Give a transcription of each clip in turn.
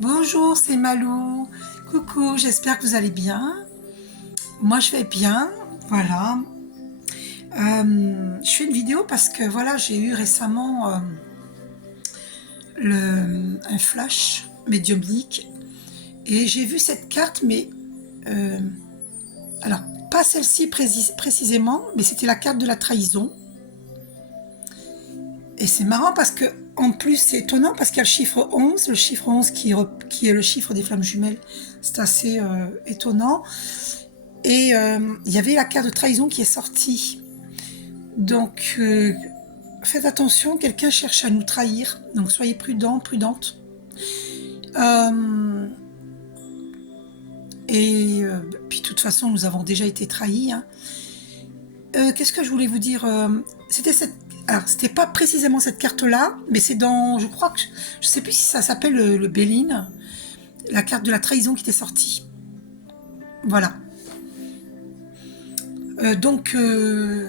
Bonjour, c'est Malou. Coucou, j'espère que vous allez bien. Moi, je vais bien. Voilà. Je fais une vidéo parce que voilà, j'ai eu récemment un flash médiumnique et j'ai vu cette carte, mais euh, alors pas celle-ci précisément, mais c'était la carte de la trahison. Et c'est marrant parce que en plus, c'est étonnant parce qu'il y a le chiffre 11 qui est le chiffre des flammes jumelles. C'est assez étonnant. Et il y avait la carte de trahison qui est sortie. Donc, faites attention, quelqu'un cherche à nous trahir. Donc, soyez prudents, prudentes. Euh, puis, de toute façon, nous avons déjà été trahis. Hein. Qu'est-ce que je voulais vous dire C'était cette. Alors, c'était pas précisément cette carte-là, mais c'est dans. Je crois que. Je sais plus si ça s'appelle le Béline, la carte de la trahison qui était sortie. Voilà. Donc, je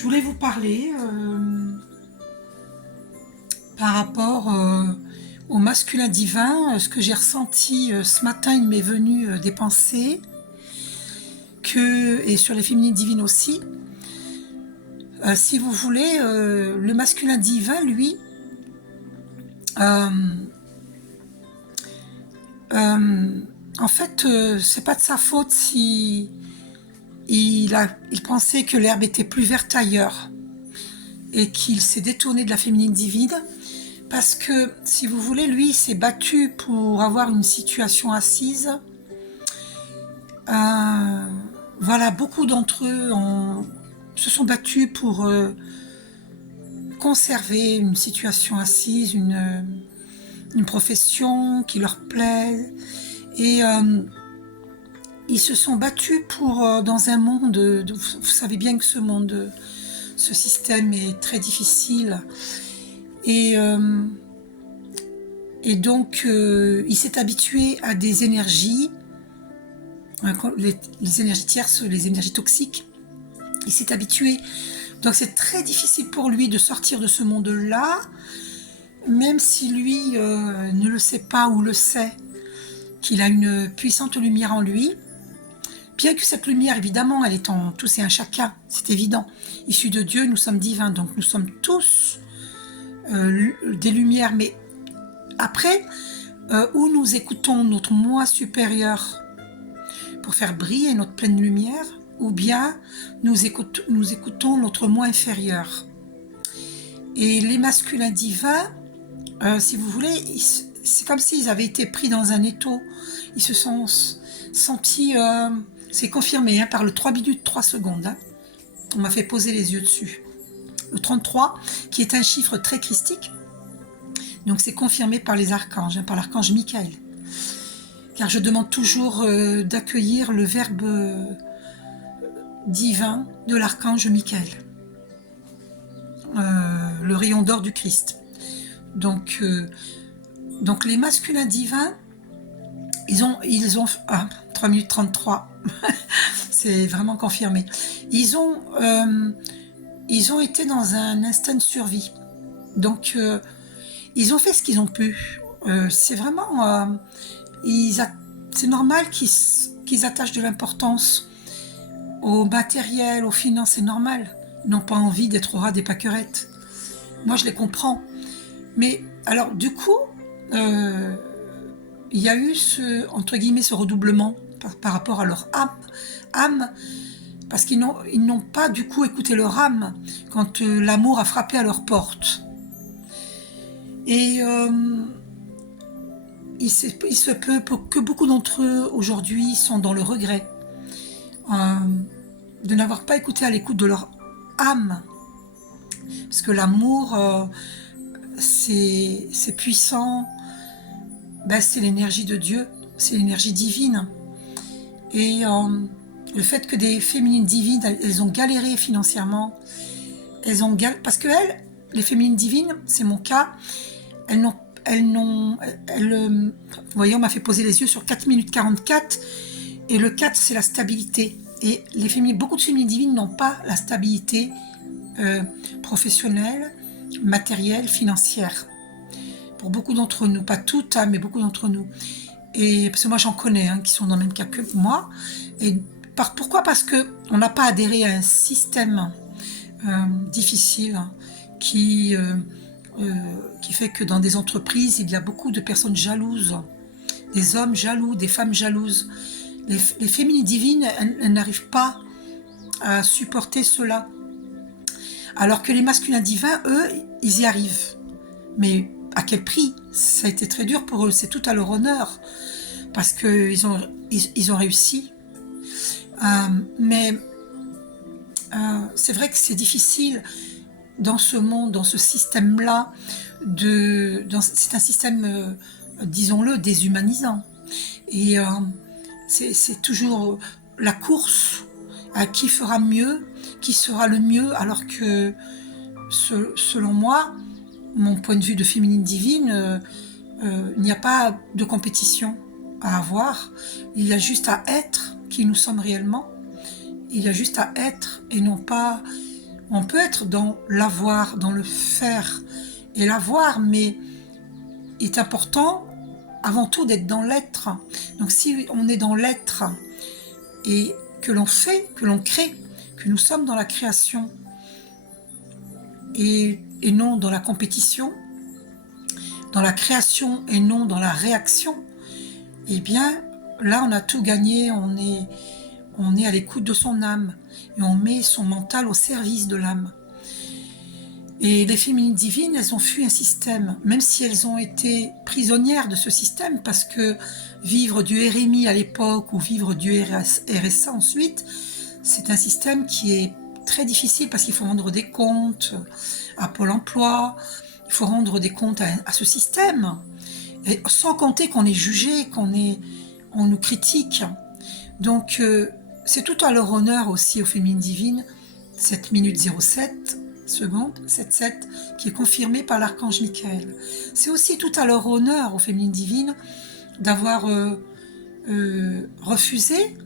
voulais vous parler par rapport au masculin divin. Ce que j'ai ressenti ce matin, il m'est venu des pensées, et sur les féminines divines aussi. Si vous voulez, le masculin divin, lui, euh, en fait, c'est pas de sa faute si il pensait que l'herbe était plus verte ailleurs et qu'il s'est détourné de la féminine divine. Parce que, si vous voulez, lui, il s'est battu pour avoir une situation assise. Voilà, beaucoup d'entre eux se sont battus pour conserver une situation assise, une profession qui leur plaît. Et ils se sont battus pour, dans un monde, vous savez bien que ce système est très difficile. Et, euh, et donc, il s'est habitué à des énergies, les énergies tierces, les énergies toxiques. Il s'est habitué. Donc, c'est très difficile pour lui de sortir de ce monde-là, même si lui ne le sait pas ou le sait, qu'il a une puissante lumière en lui. Bien que cette lumière, évidemment, elle est en tous et un chacun, c'est évident. Issus de Dieu, nous sommes divins, donc nous sommes tous des lumières. Mais après, où nous écoutons notre moi supérieur pour faire briller notre pleine lumière, ou bien nous écoutons notre moi inférieur. Et les masculins divins, si vous voulez, c'est comme s'ils avaient été pris dans un étau. Ils se sont sentis, c'est confirmé hein, par le 3 minutes 3 secondes. Hein. On m'a fait poser les yeux dessus. Le 33, qui est un chiffre très christique. Donc c'est confirmé par les archanges, hein, par l'archange Michael. Car je demande toujours d'accueillir le verbe divin de l'archange Michael. Le rayon d'or du Christ. Donc les masculins divins, ils ont 3 minutes 33. C'est vraiment confirmé. Ils ont été dans un instinct de survie. Donc, ils ont fait ce qu'ils ont pu. C'est vraiment... c'est normal qu'ils attachent de l'importance au matériel, aux finances, c'est normal. Ils n'ont pas envie d'être au ras des pâquerettes. Moi, je les comprends. Mais, alors, du coup, il y a eu entre guillemets, ce redoublement par rapport à leur âme, parce qu'ils n'ont pas du coup écouté leur âme quand l'amour a frappé à leur porte. Et il se peut que beaucoup d'entre eux aujourd'hui sont dans le regret de n'avoir pas écouté à l'écoute de leur âme, parce que l'amour c'est puissant, c'est l'énergie de Dieu, c'est l'énergie divine. Et le fait que des féminines divines, elles ont galéré financièrement, parce que les féminines divines, c'est mon cas, vous voyez, on m'a fait poser les yeux sur 4 minutes 44, et le 4, c'est la stabilité. Et beaucoup de féminines divines n'ont pas la stabilité professionnelle, matérielle, financière. pour beaucoup d'entre nous, pas toutes, hein, mais beaucoup d'entre nous. Et parce que moi j'en connais hein, qui sont dans le même cas que moi. Et pourquoi? Parce que on n'a pas adhéré à un système difficile qui fait que dans des entreprises il y a beaucoup de personnes jalouses, des hommes jaloux, des femmes jalouses. Les féminines divines, elles n'arrivent pas à supporter cela. Alors que les masculins divins, eux, ils y arrivent. Mais à quel prix? Ça a été très dur pour eux, c'est tout à leur honneur. Parce qu'ils ont réussi. Mais c'est vrai que c'est difficile dans ce monde, dans ce système-là. C'est un système, disons-le, déshumanisant. Et c'est toujours la course à qui fera mieux, qui sera le mieux, alors que selon moi, mon point de vue de féminine divine, il n'y a pas de compétition à avoir, il y a juste à être qui nous sommes réellement, il y a juste à être et non pas... On peut être dans l'avoir, dans le faire et l'avoir, mais il est important avant tout d'être dans l'être. Donc si on est dans l'être et que l'on fait, que l'on crée, que nous sommes dans la création et non dans la compétition, dans la création et non dans la réaction, eh bien là on a tout gagné, on est à l'écoute de son âme et on met son mental au service de l'âme. Et les féminines divines, elles ont fui un système, même si elles ont été prisonnières de ce système, parce que vivre du RMI à l'époque ou vivre du RSA ensuite, c'est un système qui est très difficile parce qu'il faut rendre des comptes à Pôle emploi, il faut rendre des comptes à ce système, et sans compter qu'on est jugé, on nous critique. Donc c'est tout à leur honneur aussi aux féminines divines, 7 minutes 07 secondes, 7-7, qui est confirmée par l'archange Michael. C'est aussi tout à leur honneur aux féminines divines d'avoir refusé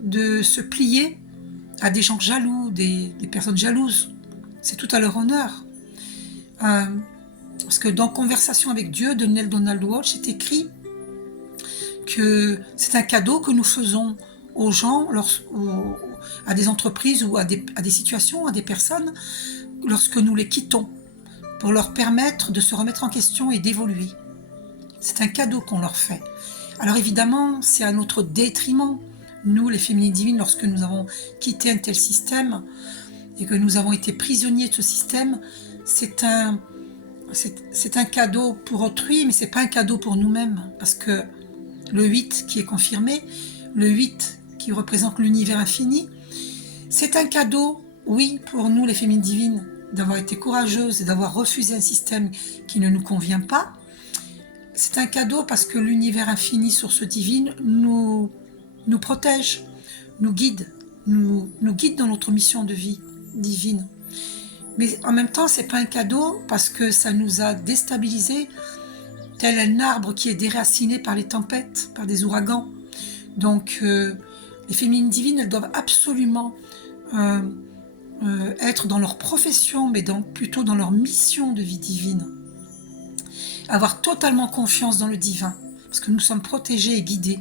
de se plier à des gens jaloux, des personnes jalouses. C'est tout à leur honneur. Parce que dans Conversation avec Dieu de Neale Donald Walsch, c'est écrit que c'est un cadeau que nous faisons aux gens, à des entreprises ou à des situations, à des personnes, lorsque nous les quittons, pour leur permettre de se remettre en question et d'évoluer. C'est un cadeau qu'on leur fait. Alors évidemment, c'est à notre détriment, nous les féminines divines, lorsque nous avons quitté un tel système et que nous avons été prisonniers de ce système, c'est un cadeau pour autrui, mais c'est pas un cadeau pour nous-mêmes, parce que le 8 qui est confirmé, le 8 qui représente l'univers infini, c'est un cadeau, oui, pour nous les féminines divines, d'avoir été courageuses et d'avoir refusé un système qui ne nous convient pas. C'est un cadeau parce que l'univers infini, source divine, nous protège, nous guide, nous guide dans notre mission de vie divine. Mais en même temps, c'est pas un cadeau parce que ça nous a déstabilisés, tel un arbre qui est déraciné par les tempêtes, par des ouragans. Donc, les féminines divines, elles doivent absolument être dans leur profession, mais plutôt dans leur mission de vie divine. Avoir totalement confiance dans le divin, parce que nous sommes protégés et guidés.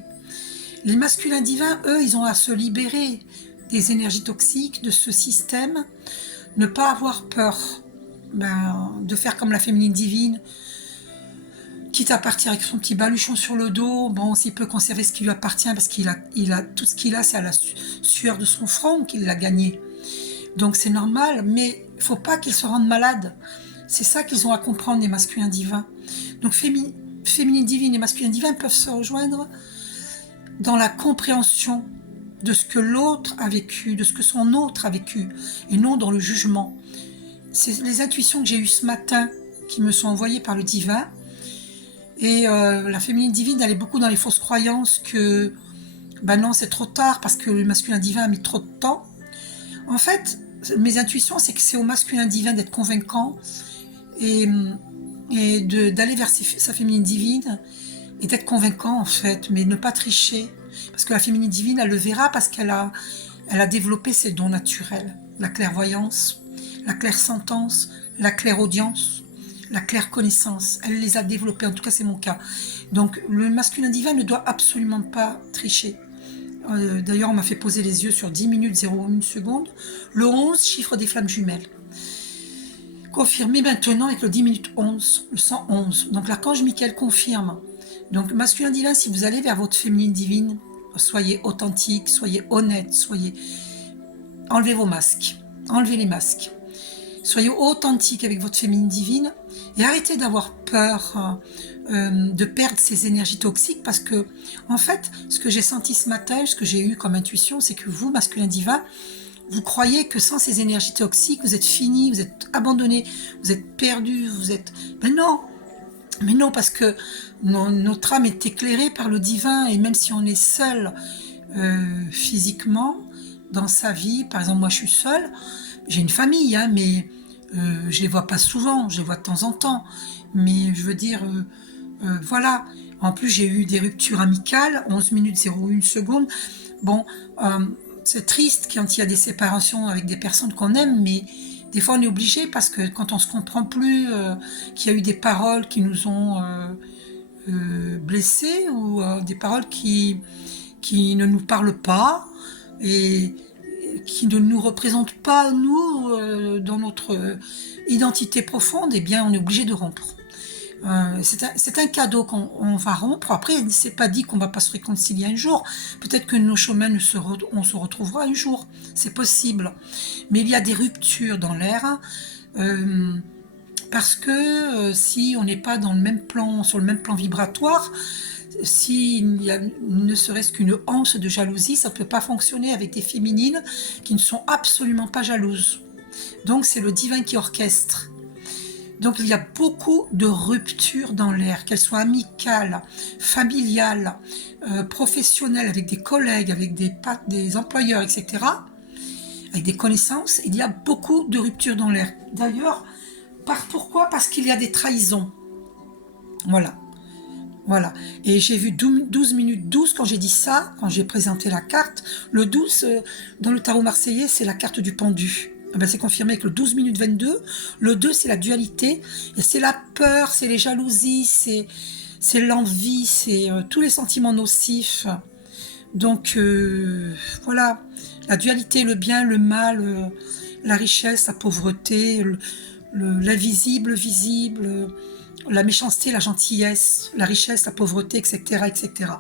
Les masculins divins, eux, ils ont à se libérer des énergies toxiques, de ce système, ne pas avoir peur de faire comme la féminine divine, quitte à partir avec son petit baluchon sur le dos, bon, s'il peut conserver ce qui lui appartient, parce qu'il a tout ce qu'il a, c'est à la sueur de son front qu'il l'a gagné. Donc c'est normal, mais il ne faut pas qu'ils se rendent malades. C'est ça qu'ils ont à comprendre, les masculins divins. Donc féminine divine et masculin divin peuvent se rejoindre dans la compréhension de ce que l'autre a vécu, de ce que son autre a vécu, et non dans le jugement. C'est les intuitions que j'ai eues ce matin qui me sont envoyées par le divin. Et la féminine divine, elle est beaucoup dans les fausses croyances que non, c'est trop tard parce que le masculin divin a mis trop de temps. En fait, mes intuitions, c'est que c'est au masculin divin d'être convaincant et d'aller vers sa féminine divine et d'être convaincant en fait, mais ne pas tricher. Parce que la féminine divine, elle le verra parce qu'elle a développé ses dons naturels. La clairvoyance, la clairsentence, la clairaudience, la claire connaissance. Elle les a développées, en tout cas c'est mon cas. Donc le masculin divin ne doit absolument pas tricher. D'ailleurs, on m'a fait poser les yeux sur 10 minutes 01 seconde. Le 11, chiffre des flammes jumelles. Confirmé maintenant avec le 10 minutes 11, le 111. Donc l'archange Michael confirme. Donc masculin divin, si vous allez vers votre féminine divine, soyez authentique, soyez honnête, enlevez vos masques, enlevez les masques. Soyez authentique avec votre féminine divine et arrêtez d'avoir peur de perdre ces énergies toxiques, parce que, en fait, ce que j'ai senti ce matin, ce que j'ai eu comme intuition, c'est que vous, masculin divin, vous croyez que sans ces énergies toxiques, vous êtes fini, vous êtes abandonné, vous êtes perdu, vous êtes... Mais non, parce que notre âme est éclairée par le divin, et même si on est seul physiquement dans sa vie, par exemple moi je suis seule, j'ai une famille, hein, mais je les vois pas souvent, je les vois de temps en temps, mais je veux dire, voilà. En plus j'ai eu des ruptures amicales, 11 minutes 01 seconde. Bon, c'est triste quand il y a des séparations avec des personnes qu'on aime, mais des fois on est obligé, parce que quand on se comprend plus, qu'il y a eu des paroles qui nous ont blessés, ou des paroles qui ne nous parlent pas et qui ne nous représentent pas, nous, dans notre identité profonde, eh bien on est obligé de rompre. C'est un cadeau qu'on va rompre. Après, c'est pas dit qu'on va pas se réconcilier un jour. Peut-être que nos chemins on se retrouvera un jour. C'est possible. Mais il y a des ruptures dans l'air, parce que si on n'est pas dans le même plan, sur le même plan vibratoire, s'il y a ne serait-ce qu'une once de jalousie, ça ne peut pas fonctionner avec des féminines qui ne sont absolument pas jalouses. Donc c'est le divin qui orchestre. Donc il y a beaucoup de ruptures dans l'air, qu'elles soient amicales, familiales, professionnelles, avec des collègues, avec des employeurs, etc., avec des connaissances. Il y a beaucoup de ruptures dans l'air. D'ailleurs, pourquoi? Parce qu'il y a des trahisons. Voilà. Voilà. Et j'ai vu 12 minutes 12 quand j'ai dit ça, quand j'ai présenté la carte. Le 12, dans le tarot marseillais, c'est la carte du pendu. Ben, c'est confirmé avec le 12 minutes 22. Le 2, c'est la dualité. Et c'est la peur, c'est les jalousies, c'est l'envie, c'est tous les sentiments nocifs. Donc, voilà. La dualité, le bien, le mal, la richesse, la pauvreté, l'invisible, le visible, la méchanceté, la gentillesse, la richesse, la pauvreté, etc., etc.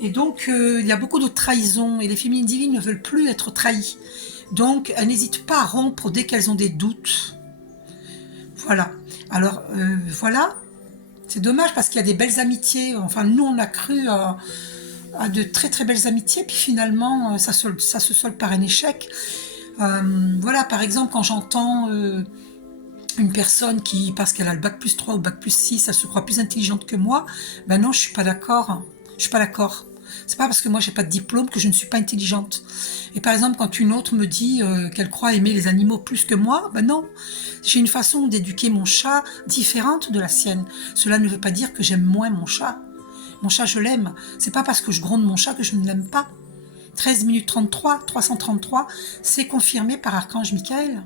Et donc, il y a beaucoup de trahisons, et les féminines divines ne veulent plus être trahies. Donc, elles n'hésitent pas à rompre dès qu'elles ont des doutes. Voilà. Alors, voilà. C'est dommage, parce qu'il y a des belles amitiés. Enfin, nous, on a cru à de très très belles amitiés, puis finalement, ça se solde par un échec. Voilà, par exemple, quand j'entends une personne qui, parce qu'elle a le bac plus 3 ou bac plus 6, elle se croit plus intelligente que moi, ben non, je suis pas d'accord. Je suis pas d'accord. C'est pas parce que moi j'ai pas de diplôme que je ne suis pas intelligente. Et par exemple, quand une autre me dit qu'elle croit aimer les animaux plus que moi, ben non. J'ai une façon d'éduquer mon chat différente de la sienne. Cela ne veut pas dire que j'aime moins mon chat. Mon chat, je l'aime. C'est pas parce que je gronde mon chat que je ne l'aime pas. 13 minutes 33, 333, c'est confirmé par Archange Michael.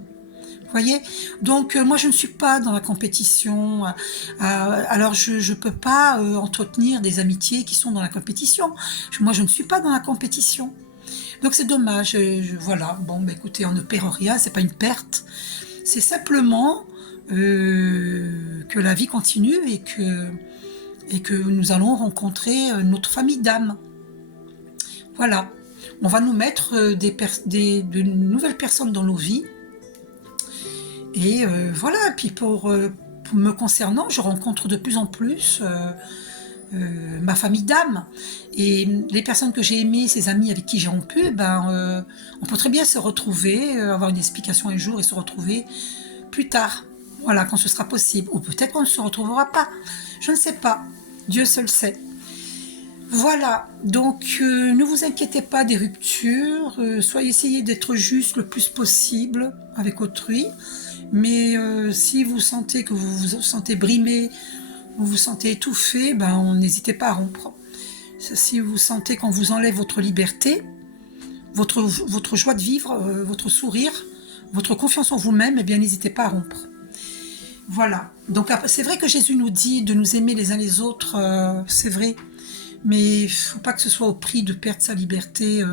Vous voyez? Donc, moi, je ne suis pas dans la compétition. Alors, je ne peux pas entretenir des amitiés qui sont dans la compétition. Moi, je ne suis pas dans la compétition. Donc, c'est dommage. Voilà. Bon, bah, écoutez, on ne perd rien. C'est pas une perte. C'est simplement que la vie continue, et que nous allons rencontrer notre famille d'âmes. Voilà. On va nous mettre de nouvelles personnes dans nos vies. Et voilà, puis pour me concernant, je rencontre de plus en plus ma famille d'âmes. Et les personnes que j'ai aimées, ces amis avec qui j'ai rompu, on peut très bien se retrouver, avoir une explication un jour et se retrouver plus tard. Voilà, quand ce sera possible. Ou peut-être qu'on ne se retrouvera pas. Je ne sais pas. Dieu seul sait. Voilà, donc ne vous inquiétez pas des ruptures. Essayez d'être juste le plus possible avec autrui. Mais si vous sentez que vous vous sentez brimé, vous vous sentez étouffé, n'hésitez pas à rompre. Si vous sentez qu'on vous enlève votre liberté, votre joie de vivre, votre sourire, votre confiance en vous-même, eh bien n'hésitez pas à rompre. Voilà. Donc c'est vrai que Jésus nous dit de nous aimer les uns les autres, c'est vrai. Mais il faut pas que ce soit au prix de perdre sa liberté.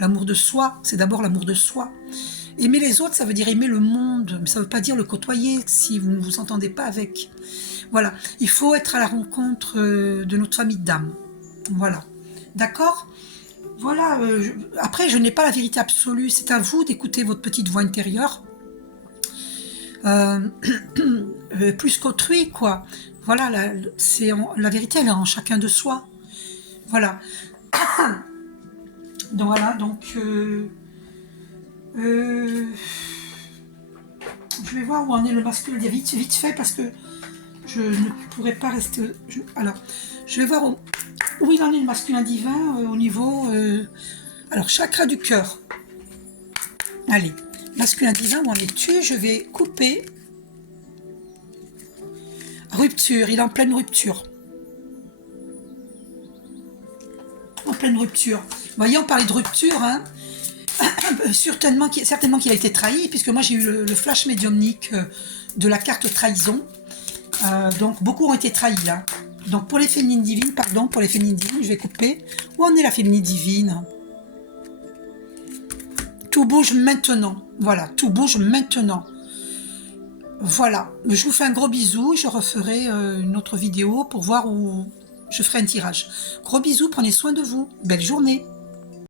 L'amour de soi, c'est d'abord l'amour de soi. Aimer les autres, ça veut dire aimer le monde, mais ça ne veut pas dire le côtoyer si vous ne vous entendez pas avec. Voilà, il faut être à la rencontre de notre famille d'âme. Voilà, d'accord. Voilà, après je n'ai pas la vérité absolue, c'est à vous d'écouter votre petite voix intérieure, euh, plus qu'autrui, quoi. Voilà, la vérité, elle est en chacun de soi. Voilà. Donc voilà, donc euh, je vais voir où en est le masculin vite fait parce que je ne pourrais pas rester. Alors, je vais voir où il en est le masculin divin au niveau. Alors, chakra du cœur. Allez, masculin divin, où en es-tu? Je vais couper. Rupture, il est en pleine rupture. En pleine rupture. Vous voyez, on parlait de rupture, hein. Certainement qu'il a été trahi, puisque moi j'ai eu le flash médiumnique de la carte trahison. Donc beaucoup ont été trahis là. Donc pour les féminines divines, pardon, pour les féminines divines, je vais couper. Où en est la féminine divine? Tout bouge maintenant. Voilà, tout bouge maintenant. Voilà, je vous fais un gros bisou. Je referai une autre vidéo pour voir où je ferai un tirage. Gros bisous, prenez soin de vous. Belle journée.